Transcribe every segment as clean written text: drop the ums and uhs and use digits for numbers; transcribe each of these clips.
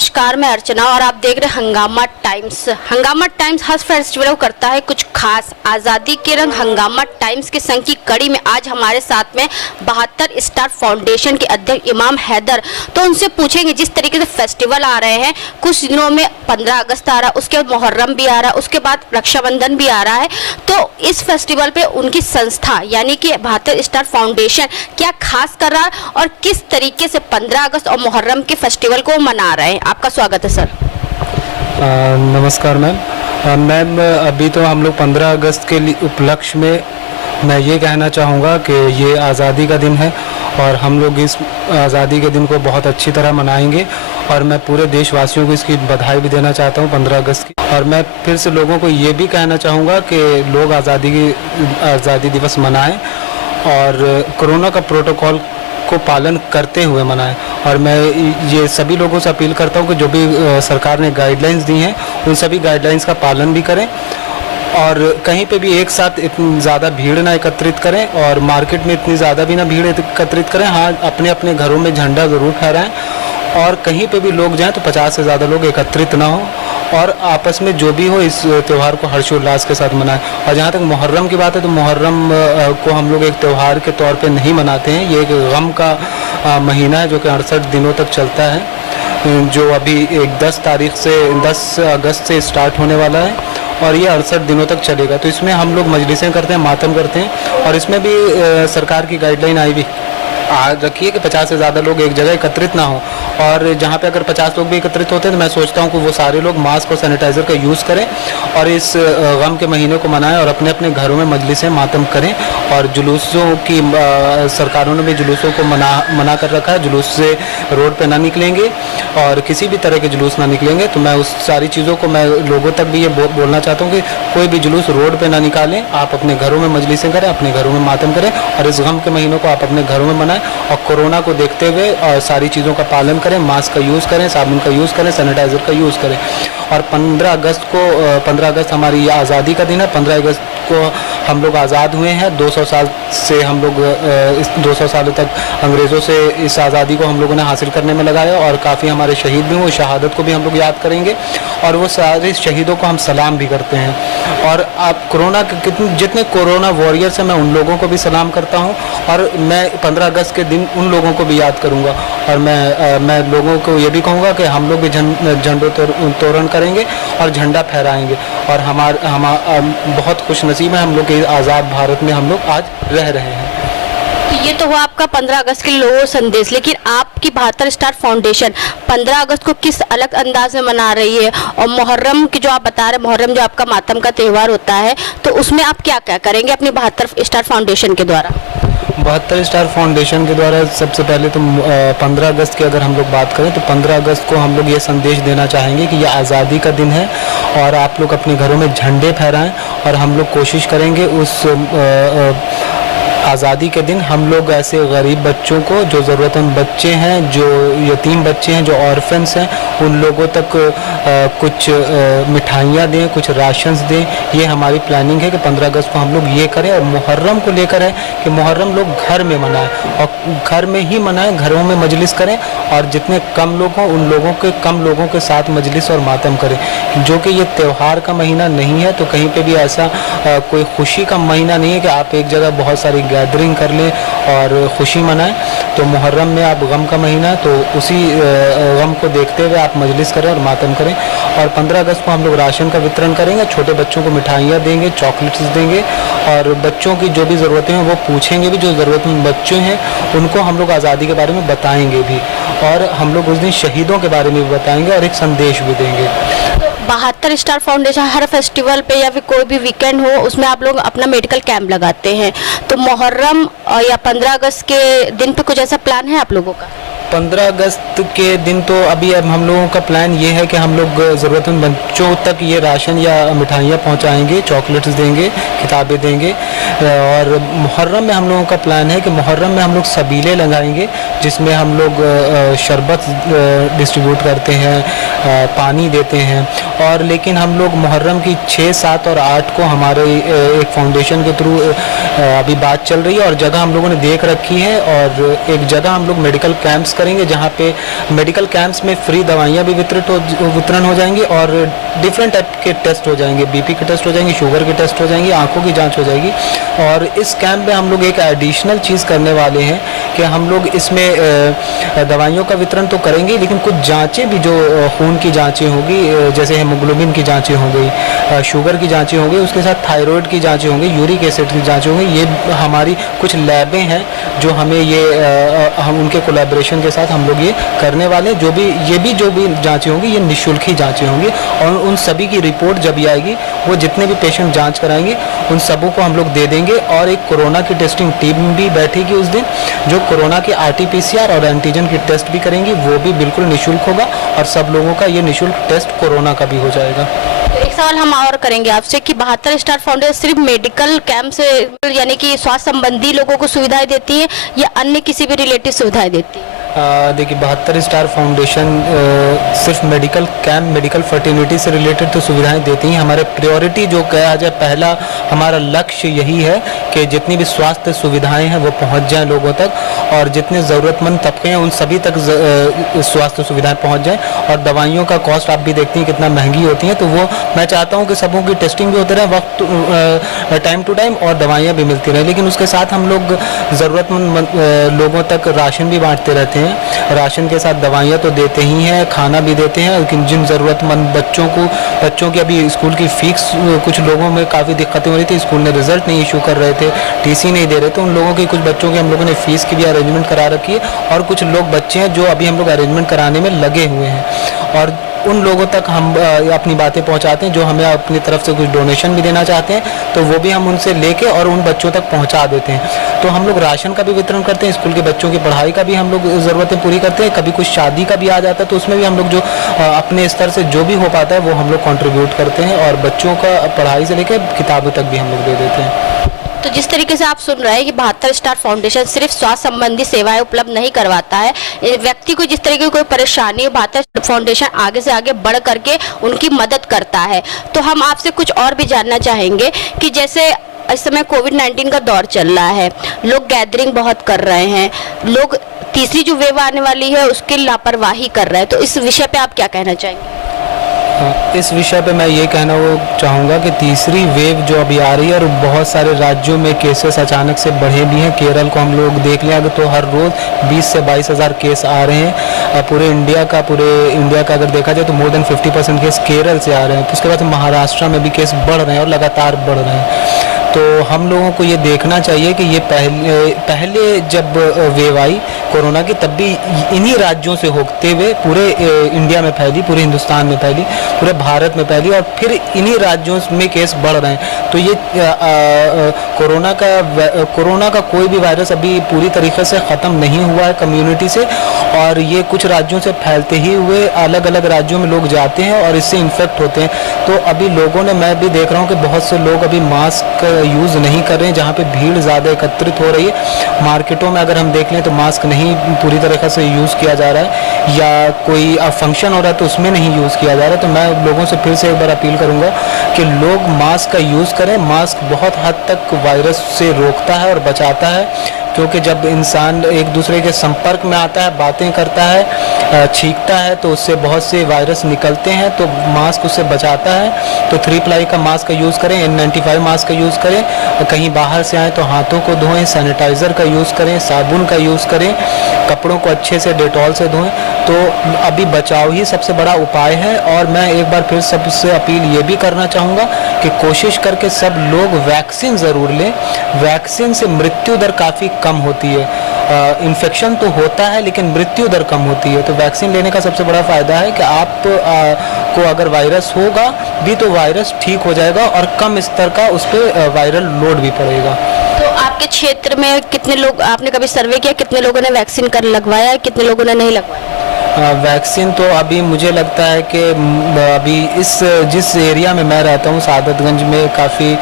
नमस्कार, मैं अर्चना और आप देख रहे हैं हंगामा टाइम्स। हंगामा टाइम्स हर फेस्टिवल को करता है कुछ खास। आज़ादी के रंग हंगामा टाइम्स के संग की कड़ी में आज हमारे साथ में 72 स्टार फाउंडेशन के अध्यक्ष इमाम हैदर। तो उनसे पूछेंगे जिस तरीके से फेस्टिवल आ रहे हैं, कुछ दिनों में 15 अगस्त आ रहा है, उसके बाद मुहर्रम भी आ रहा है, उसके बाद रक्षाबंधन भी आ रहा है, तो इस फेस्टिवल पे उनकी संस्था यानी कि 72 स्टार फाउंडेशन क्या खास कर रहा है और किस तरीके से 15 अगस्त और मुहर्रम के फेस्टिवल को मना रहे हैं। आपका स्वागत है सर। नमस्कार मैम। अभी तो हम लोग 15 अगस्त के उपलक्ष्य में मैं ये कहना चाहूँगा कि ये आज़ादी का दिन है और हम लोग इस आज़ादी के दिन को बहुत अच्छी तरह मनाएंगे और मैं पूरे देशवासियों को इसकी बधाई भी देना चाहता हूँ 15 अगस्त की। और मैं फिर से लोगों को ये भी कहना चाहूँगा कि लोग आज़ादी दिवस मनाएं और कोरोना का प्रोटोकॉल को पालन करते हुए मनाएं। और मैं ये सभी लोगों से अपील करता हूँ कि जो भी सरकार ने गाइडलाइंस दी हैं उन सभी गाइडलाइंस का पालन भी करें और कहीं पे भी एक साथ इतनी ज़्यादा भीड़ ना एकत्रित करें और मार्केट में इतनी ज़्यादा भी ना भीड़ एकत्रित करें। हाँ, अपने अपने घरों में झंडा ज़रूर फहराएं और कहीं पे भी लोग जाएं तो 50 से ज़्यादा लोग एकत्रित ना हो और आपस में जो भी हो इस त्यौहार को हर्षोल्लास के साथ मनाएं। और जहाँ तक मुहर्रम की बात है तो मुहर्रम को हम लोग एक त्यौहार के तौर पे नहीं मनाते हैं। ये एक गम का महीना है जो कि 68 दिनों तक चलता है, जो अभी 10 अगस्त से स्टार्ट होने वाला है और ये 68 दिनों तक चलेगा। तो इसमें हम लोग मजलिसें करते हैं, मातम करते हैं और इसमें भी सरकार की गाइडलाइन आई भी रखिए कि 50 से ज़्यादा लोग एक जगह एकत्रित ना हो। और जहाँ पे अगर 50 लोग भी एकत्रित होते हैं तो मैं सोचता हूँ कि वो सारे लोग मास्क और सैनिटाइज़र का यूज़ करें और इस गम के महीने को मनाएं और अपने अपने घरों में मजलिसें मातम करें। और जुलूसों की सरकारों ने भी जुलूसों को मना कर रखा है, जुलूस से रोड पे ना निकलेंगे और किसी भी तरह के जुलूस ना निकलेंगे। तो मैं उस सारी चीज़ों को मैं लोगों तक भी ये बोलना चाहता हूँ कि कोई भी जुलूस रोड पर ना निकालें, आप अपने घरों में मजलिसें करें, अपने घरों में मातम करें और इस गम के महीनों को आप अपने घरों में मनाएं और कोरोना को देखते हुए और सारी चीज़ों का पालन करें, मास्क का यूज़ करें, साबुन का यूज़ करें, सैनिटाइज़र का यूज़ करें। और 15 अगस्त हमारी आज़ादी का दिन है। 15 अगस्त को हम लोग आज़ाद हुए हैं। 200 साल से हम लोग इस 200 सालों तक अंग्रेज़ों से इस आज़ादी को हम लोगों ने हासिल करने में लगाया और काफ़ी हमारे शहीद भी हुए। शहादत को भी हम लोग याद करेंगे और वो सारे शहीदों को हम सलाम भी करते हैं। और आप कोरोना के जितने कोरोना वॉरियर्स हैं मैं उन लोगों को भी सलाम करता हूँ और मैं 15 अगस्त के दिन उन लोगों को भी याद करूँगा। और मैं लोगों को ये भी कहूँगा कि हम लोग भी झंडोत्तोलन करेंगे और झंडा फहराएंगे और हम बहुत खुश नसीब है हम लोग के आज़ाद भारत में हम लोग आज रह रहे हैं। तो ये तो हुआ आपका 15 अगस्त के लोगों संदेश, लेकिन आपकी 72 स्टार फाउंडेशन 15 अगस्त को किस अलग अंदाज में मना रही है और मुहर्रम की जो आप बता रहे हैं, मुहर्रम जो आपका मातम का त्यौहार होता है, तो उसमें आप क्या क्या करेंगे अपनी 72 स्टार फाउंडेशन के द्वारा? 72 स्टार फाउंडेशन के द्वारा सबसे पहले तो 15 अगस्त की अगर हम लोग बात करें तो 15 अगस्त को हम लोग ये संदेश देना चाहेंगे कि ये आज़ादी का दिन है और आप लोग अपने घरों में झंडे फहराएं और हम लोग कोशिश करेंगे उस आज़ादी के दिन हम लोग ऐसे गरीब बच्चों को, जो ज़रूरतमंद बच्चे हैं, जो यतीम बच्चे हैं, जो ऑर्फन्स हैं, उन लोगों तक कुछ मिठाइयाँ दें, कुछ राशंस दें। ये हमारी प्लानिंग है कि 15 अगस्त को हम लोग ये करें। और मुहर्रम को लेकर है कि मुहर्रम लोग घर में मनाएं और घर में ही मनाएं, घरों में मजलिस करें और जितने कम लोग हों उन कम लोगों के साथ मजलिस और मातम करें। जो कि ये त्यौहार का महीना नहीं है तो कहीं पे भी ऐसा कोई खुशी का महीना नहीं है कि आप एक जगह बहुत सारी गैदरिंग कर लें और ख़ुशी मनाएं। तो मुहर्रम में आप गम का महीना तो उसी गम को देखते हुए आप मजलिस करें और मातम करें। और 15 अगस्त को हम लोग राशन का वितरण करेंगे, छोटे बच्चों को मिठाइयाँ देंगे, चॉकलेट्स देंगे और बच्चों की जो भी ज़रूरतें हैं वो पूछेंगे भी। जो ज़रूरतमंद बच्चे हैं उनको हम लोग आज़ादी के बारे में बताएंगे भी और हम लोग उस दिन शहीदों के बारे में भी बताएंगे और एक संदेश भी देंगे। 72 स्टार फाउंडेशन हर फेस्टिवल पे या फिर कोई भी वीकेंड हो उसमें आप लोग अपना मेडिकल कैंप लगाते हैं, तो मुहर्रम या 15 अगस्त के दिन पे कुछ ऐसा प्लान है आप लोगों का? 15 अगस्त के दिन तो अभी अब हम लोगों का प्लान ये है कि हम लोग ज़रूरतमंद बच्चों तक ये राशन या मिठाइयाँ पहुँचाएँगे, चॉकलेट्स देंगे, किताबें देंगे। और मुहर्रम में हम लोगों का प्लान है कि मुहर्रम में हम लोग सबीले लगाएंगे जिसमें हम लोग शरबत डिस्ट्रीब्यूट करते हैं, पानी देते हैं। और लेकिन हम लोग मुहर्रम की 6, 7 और 8 को हमारे एक फाउंडेशन के थ्रू अभी बात चल रही है और जगह हम लोगों ने देख रखी है। और एक जगह हम लोग मेडिकल कैंप्स करेंगे, जहाँ पे मेडिकल कैंप्स में फ्री दवाइयाँ भी वितरण हो जाएंगी और डिफरेंट टाइप के टेस्ट हो जाएंगे, बीपी के टेस्ट हो जाएंगे, शुगर के टेस्ट हो जाएंगी, आंखों की जांच हो जाएगी। और इस कैंप में हम लोग एक एडिशनल चीज़ करने वाले हैं कि हम लोग इसमें दवाइयों का वितरण तो करेंगे, लेकिन कुछ जांचें भी, जो खून की जांचें होगी, जैसे हीमोग्लोबिन की जांचें हो गई, शुगर की जांचें हो गई, उसके साथ थायराइड की जांचें होंगी, यूरिक एसिड की जांचें होंगी। ये हमारी कुछ लैबें हैं जो हमें हम उनके कोलैबोरेशन के साथ हम लोग ये करने वाले हैं। जो भी जांचें होंगी ये निःशुल्क ही जांचें होंगी और उन सभी की रिपोर्ट जब भी आएगी, वो जितने भी पेशेंट जांच कराएंगे उन सबों को हम लोग दे देंगे। और एक कोरोना की टेस्टिंग टीम भी बैठेगी उस दिन, जो कोरोना के RT-PCR और एंटीजन की टेस्ट भी करेंगी, वो भी बिल्कुल निःशुल्क होगा और सब लोगों का ये निःशुल्क टेस्ट कोरोना का भी हो जाएगा। तो एक सवाल हम और करेंगे आपसे कि 72 स्टार फाउंडेशन सिर्फ मेडिकल कैंप से, यानी कि स्वास्थ्य संबंधी लोगों को सुविधाएं देती है या अन्य किसी भी रिलेटेड सुविधाएं देती है? देखिए, 72 स्टार फाउंडेशन सिर्फ मेडिकल कैंप, मेडिकल फर्टिलिटी से रिलेटेड तो सुविधाएं देती हैं। हमारे प्रायोरिटी जो कहा जाए, पहला हमारा लक्ष्य यही है कि जितनी भी स्वास्थ्य सुविधाएं हैं वो पहुंच जाएं लोगों तक और जितने ज़रूरतमंद तबके हैं उन सभी तक स्वास्थ्य सुविधाएं पहुंच जाएं। और दवाइयों का कॉस्ट आप भी देखती हैं कितना महंगी होती हैं, तो वो मैं चाहता हूँ कि सबों की टेस्टिंग भी होते रहे वक्त टाइम टू टाइम और दवाइयाँ भी मिलती रहें। लेकिन उसके साथ हम लोग ज़रूरतमंद लोगों तक राशन भी बांटते रहते हैं। राशन के साथ दवाइयाँ तो देते ही हैं, खाना भी देते हैं, लेकिन जिन ज़रूरतमंद बच्चों की अभी स्कूल की फीस, कुछ लोगों में काफ़ी दिक्कतें हो रही थी, स्कूल ने रिजल्ट नहीं इशू कर रहे थे, TC नहीं दे रहे थे, उन लोगों की, कुछ बच्चों की हम लोगों ने फ़ीस की भी अरेंजमेंट करा रखी है। और कुछ लोग बच्चे हैं जो अभी हम लोग अरेंजमेंट कराने में लगे हुए हैं और उन लोगों तक हम अपनी बातें पहुंचाते हैं जो हमें अपनी तरफ से कुछ डोनेशन भी देना चाहते हैं, तो वो भी हम उनसे लेके और उन बच्चों तक पहुंचा देते हैं। तो हम लोग राशन का भी वितरण करते हैं, स्कूल के बच्चों की पढ़ाई का भी हम लोग ज़रूरतें पूरी करते हैं। कभी कुछ शादी का भी आ जाता है तो उसमें भी हम लोग जो अपने स्तर से जो भी हो पाता है वो हम लोग कंट्रीब्यूट करते हैं और बच्चों का पढ़ाई से लेकर किताबों तक भी हम लोग दे देते हैं। तो जिस तरीके से आप सुन रहे हैं कि 72 स्टार फाउंडेशन सिर्फ स्वास्थ्य संबंधी सेवाएं उपलब्ध नहीं करवाता है, व्यक्ति को जिस तरीके की कोई परेशानी हो, 72 फाउंडेशन आगे से आगे बढ़ करके उनकी मदद करता है। तो हम आपसे कुछ और भी जानना चाहेंगे कि जैसे इस समय कोविड-19 का दौर चल रहा है, लोग गैदरिंग बहुत कर रहे हैं, लोग तीसरी जो वेव आने वाली है उसकी लापरवाही कर रहे हैं, तो इस विषय पे आप क्या कहना चाहेंगे? इस विषय पे मैं ये कहना चाहूँगा कि तीसरी वेव जो अभी आ रही है और बहुत सारे राज्यों में केसेस अचानक से बढ़े भी हैं। केरल को हम लोग देख लें तो हर रोज़ 20 से 22 हज़ार केस आ रहे हैं। पूरे इंडिया का अगर देखा जाए तो मोर देन 50% केस केरल से आ रहे हैं। उसके बाद महाराष्ट्र में भी केस बढ़ रहे हैं और लगातार बढ़ रहे हैं। तो हम लोगों को ये देखना चाहिए कि ये पहले जब वेव आई कोरोना की, तब भी इन्हीं राज्यों से होते हुए पूरे इंडिया में फैली, पूरे हिंदुस्तान में फैली, पूरे भारत में फैली और फिर इन्हीं राज्यों में केस बढ़ रहे हैं। तो ये कोरोना का कोई भी वायरस अभी पूरी तरीके से ख़त्म नहीं हुआ है कम्युनिटी से और ये कुछ राज्यों से फैलते ही हुए अलग अलग राज्यों में लोग जाते हैं और इससे इन्फेक्ट होते हैं। तो अभी लोगों ने, मैं भी देख रहा हूँ कि बहुत से लोग अभी मास्क यूज़ नहीं कर रहे हैं। जहाँ पे भीड़ ज़्यादा एकत्रित हो रही है, मार्केटों में अगर हम देख लें तो मास्क नहीं पूरी तरीक़े से यूज़ किया जा रहा है, या कोई फंक्शन हो रहा है तो उसमें नहीं यूज़ किया जा रहा है। तो मैं लोगों से फिर से एक बार अपील करूँगा कि लोग मास्क का यूज़ करें। मास्क बहुत हद तक वायरस से रोकता है और बचाता है, क्योंकि जब इंसान एक दूसरे के संपर्क में आता है, बातें करता है, छींकता है, तो उससे बहुत से वायरस निकलते हैं, तो मास्क उससे बचाता है। तो 3 प्लाई का मास्क का यूज़ करें, N95 मास्क का यूज़ करें, कहीं बाहर से आए तो हाथों को धोएं, सैनिटाइज़र का यूज़ करें, साबुन का यूज़ करें, कपड़ों को अच्छे से डेटॉल से धोएं। तो अभी बचाव ही सबसे बड़ा उपाय है। और मैं एक बार फिर सबसे अपील ये भी करना चाहूँगा कि कोशिश करके सब लोग वैक्सीन ज़रूर लें। वैक्सीन से मृत्यु दर काफ़ी कम होती है। इन्फेक्शन तो होता है लेकिन मृत्यु दर कम होती है। तो वैक्सीन लेने का सबसे बड़ा फ़ायदा है कि आप को अगर वायरस होगा भी तो वायरस ठीक हो जाएगा और कम स्तर का उस पर वायरल लोड भी पड़ेगा। तो आपके क्षेत्र में कितने लोग, आपने कभी सर्वे किया कितने लोगों ने वैक्सीन लगवाया है, कितने लोगों ने नहीं लगवाया? वैक्सीन तो अभी मुझे लगता है कि अभी जिस एरिया में मैं रहता हूँ सादतगंज में काफ़ी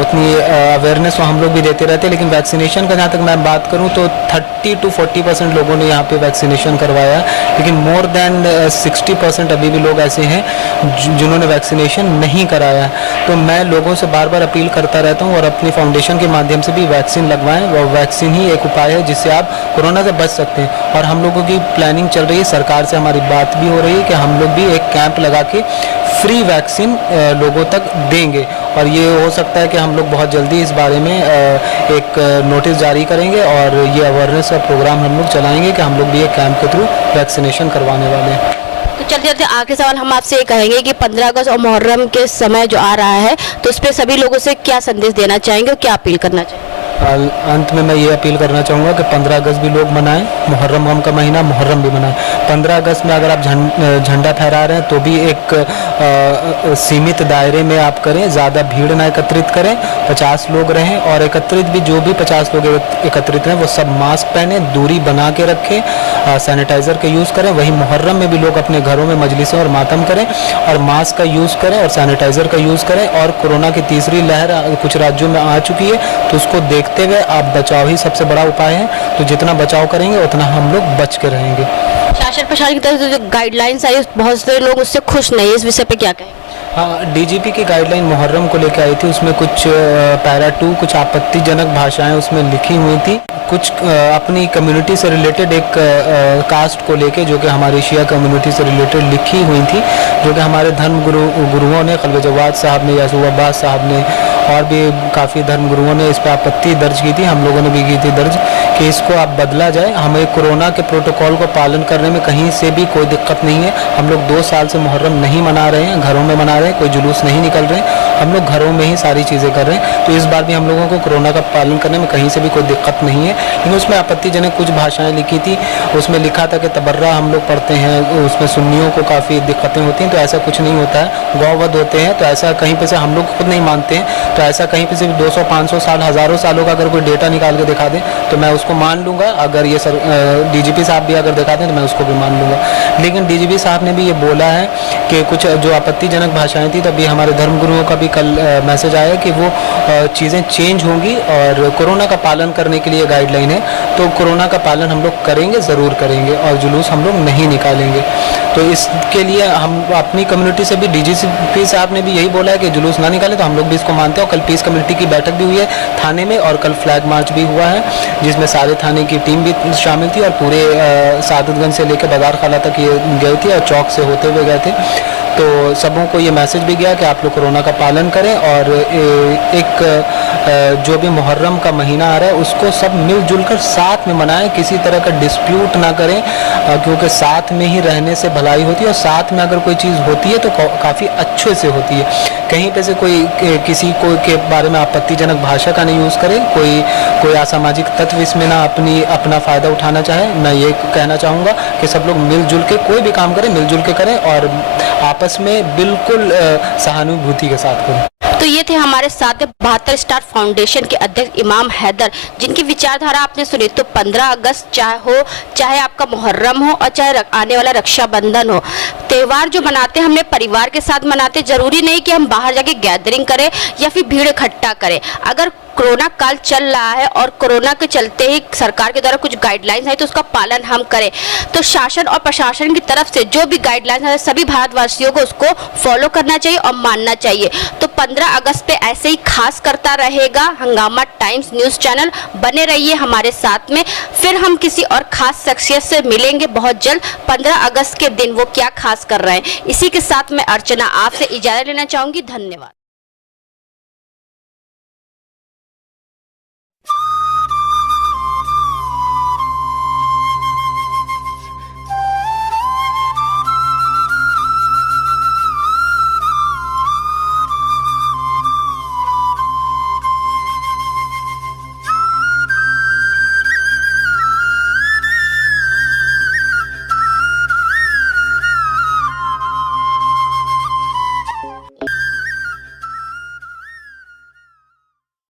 उतनी अवेयरनेस तो हम लोग भी देते रहते हैं, लेकिन वैक्सीनेशन का जहाँ तक मैं बात करूँ तो 30 to 40% लोगों ने यहाँ पे वैक्सीनेशन करवाया है, लेकिन मोर देन 60% अभी भी लोग ऐसे हैं जिन्होंने वैक्सीनेशन नहीं कराया है। तो मैं लोगों से बार बार अपील करता रहता हूँ और अपनी फाउंडेशन के माध्यम से भी वैक्सीन लगवाएं। और वैक्सीन ही एक उपाय है जिससे आप कोरोना से बच सकते हैं। और हम लोगों की प्लानिंग चल रही है, सरकार से हमारी बात भी हो रही है कि हम लोग भी एक कैंप लगा के फ्री वैक्सीन लोगों तक देंगे। और ये हो सकता है कि हम लोग बहुत जल्दी इस बारे में एक नोटिस जारी करेंगे और ये अवेयरनेस का प्रोग्राम हम लोग चलाएंगे कि हम लोग भी एक कैंप के थ्रू वैक्सीनेशन करवाने वाले हैं। तो चलते चलते आखिरी सवाल हम आपसे ये कहेंगे कि 15 अगस्त और मुहर्रम के समय जो आ रहा है, तो उस पर सभी लोगों से क्या संदेश देना चाहेंगे और क्या अपील करना चाहेंगे? अंत में मैं ये अपील करना चाहूँगा कि 15 अगस्त भी लोग मनाएं, मुहर्रम का महीना मुहर्रम भी मनाएं। 15 अगस्त में अगर आप झंडा फहरा रहे हैं तो भी एक सीमित दायरे में आप करें, ज़्यादा भीड़ ना एकत्रित करें, 50 लोग रहें। और एकत्रित भी जो भी 50 लोग एकत्रित रहें वो सब मास्क पहने, दूरी बना के रखें, सैनिटाइज़र का यूज़ करें। वही मुहर्रम में भी लोग अपने घरों में मजलिसें और मातम करें और मास्क का यूज़ करें और सैनिटाइज़र का यूज़ करें। और कोरोना की तीसरी लहर कुछ राज्यों में आ चुकी है, तो उसको देखते हुए आप बचाव ही सबसे बड़ा उपाय है। तो जितना बचाव करेंगे उतना हम लोग बच के रहेंगे। शासन प्रशासन की तरफ से जो गाइडलाइंस आई, बहुत से लोग उससे खुश नहीं है, इस विषय पे क्या कहें? हाँ, डीजीपी की गाइडलाइन मुहर्रम को लेकर आई थी, उसमें कुछ पैरा 2 कुछ आपत्तिजनक भाषाएं उसमें लिखी हुई थी। कुछ अपनी कम्युनिटी से रिलेटेड एक कास्ट को लेके जो कि हमारी शिया कम्युनिटी से रिलेटेड लिखी हुई थी, जो कि हमारे धर्म गुरुओं ने, खलवे जवाद साहब ने, यासूब अब्बास साहब ने और भी काफ़ी धर्म गुरुओं ने इस पर आपत्ति दर्ज की थी। हम लोगों ने भी की थी दर्ज कि इसको आप बदला जाए। हमें कोरोना के प्रोटोकॉल को पालन करने में कहीं से भी कोई दिक्कत नहीं है। हम लोग 2 साल से मुहर्रम नहीं मना रहे हैं, घरों में मना रहे हैं, कोई जुलूस नहीं निकल रहे हैं, हम लोग घरों में ही सारी चीज़ें कर रहे हैं। तो इस बार भी हम लोगों को कोरोना का पालन करने में कहीं से भी कोई दिक्कत नहीं है। लेकिन उसमें आपत्तिजनक कुछ भाषाएं लिखी थी, उसमें लिखा था कि तबर्रा हम लोग पढ़ते हैं, उसमें सुन्नियों को काफ़ी दिक्कतें होती हैं। तो ऐसा कुछ नहीं होता है, गौवध होते हैं। तो ऐसा कहीं पे से हम लोग खुद नहीं मानते हैं, तो ऐसा कहीं पे से 200 500 साल हज़ारों सालों का अगर कोई डेटा निकाल के दिखा दें तो मैं उसको मान लूँगा। अगर ये डीजीपी साहब भी अगर दिखा दें तो मैं उसको भी मान लूँगा। लेकिन डीजीपी साहब ने भी ये बोला है कि कुछ जो आपत्तिजनक भाषाएं थी, तभी हमारे धर्मगुरुओं का भी कल मैसेज आया कि वो चीज़ें चेंज होंगी और कोरोना का पालन करने के लिए गाइडलाइन है। तो कोरोना का पालन हम लोग करेंगे, ज़रूर करेंगे और जुलूस हम लोग नहीं निकालेंगे। तो इसके लिए हम अपनी कम्युनिटी से भी डीजीपी साहब ने भी यही बोला है कि जुलूस ना निकालें। तो हम लोग भी इसको मानते हैं। और कल पीस कम्युनिटी की बैठक भी हुई है थाने में और कल फ्लैग मार्च भी हुआ है, जिसमें सारे थाने की टीम भी शामिल थी और पूरे सादतगंज से लेकर बाजार खाला तक ये गए थे और चौक से होते हुए गए थे। तो सबों को ये मैसेज भी गया कि आप लोग कोरोना का पालन करें और एक जो भी मुहर्रम का महीना आ रहा है उसको सब मिलजुल कर साथ में मनाएं, किसी तरह का डिस्प्यूट ना करें, क्योंकि साथ में ही रहने से भलाई होती है। और साथ में अगर कोई चीज़ होती है तो काफ़ी अच्छे से होती है। कहीं पे से कोई किसी को के बारे में आपत्तिजनक भाषा का नहीं यूज़ करे, कोई असामाजिक तत्व इसमें ना अपना फ़ायदा उठाना चाहे। मैं ये कहना चाहूँगा कि सब लोग मिलजुल के कोई भी काम करें, मिलजुल के करें और आपस में बिल्कुल सहानुभूति के साथ करें। तो ये थे हमारे साथ 72 स्टार फाउंडेशन के अध्यक्ष इमाम हैदर, जिनकी विचारधारा आपने सुनी। तो 15 अगस्त चाहे आपका मुहर्रम हो और चाहे आने वाला रक्षाबंधन हो, त्यौहार जो मनाते हैं हमने परिवार के साथ मनाते। जरूरी नहीं कि हम बाहर जाके गैदरिंग करें या फिर भीड़ इकट्ठा करें। अगर कोरोना काल चल रहा है और कोरोना के चलते ही सरकार के द्वारा कुछ गाइडलाइंस है तो उसका पालन हम करें। तो शासन और प्रशासन की तरफ से जो भी गाइडलाइंस है सभी भारतवासियों को उसको फॉलो करना चाहिए और मानना चाहिए। तो 15 अगस्त पे ऐसे ही खास करता रहेगा हंगामा टाइम्स न्यूज़ चैनल। बने रहिए हमारे साथ में, फिर हम किसी और खास शख्सियत से मिलेंगे बहुत जल्द। 15 अगस्त के दिन वो क्या खास कर रहे हैं। इसी के साथ मैं अर्चना आपसे इजाज़त लेना चाहूँगी। धन्यवाद।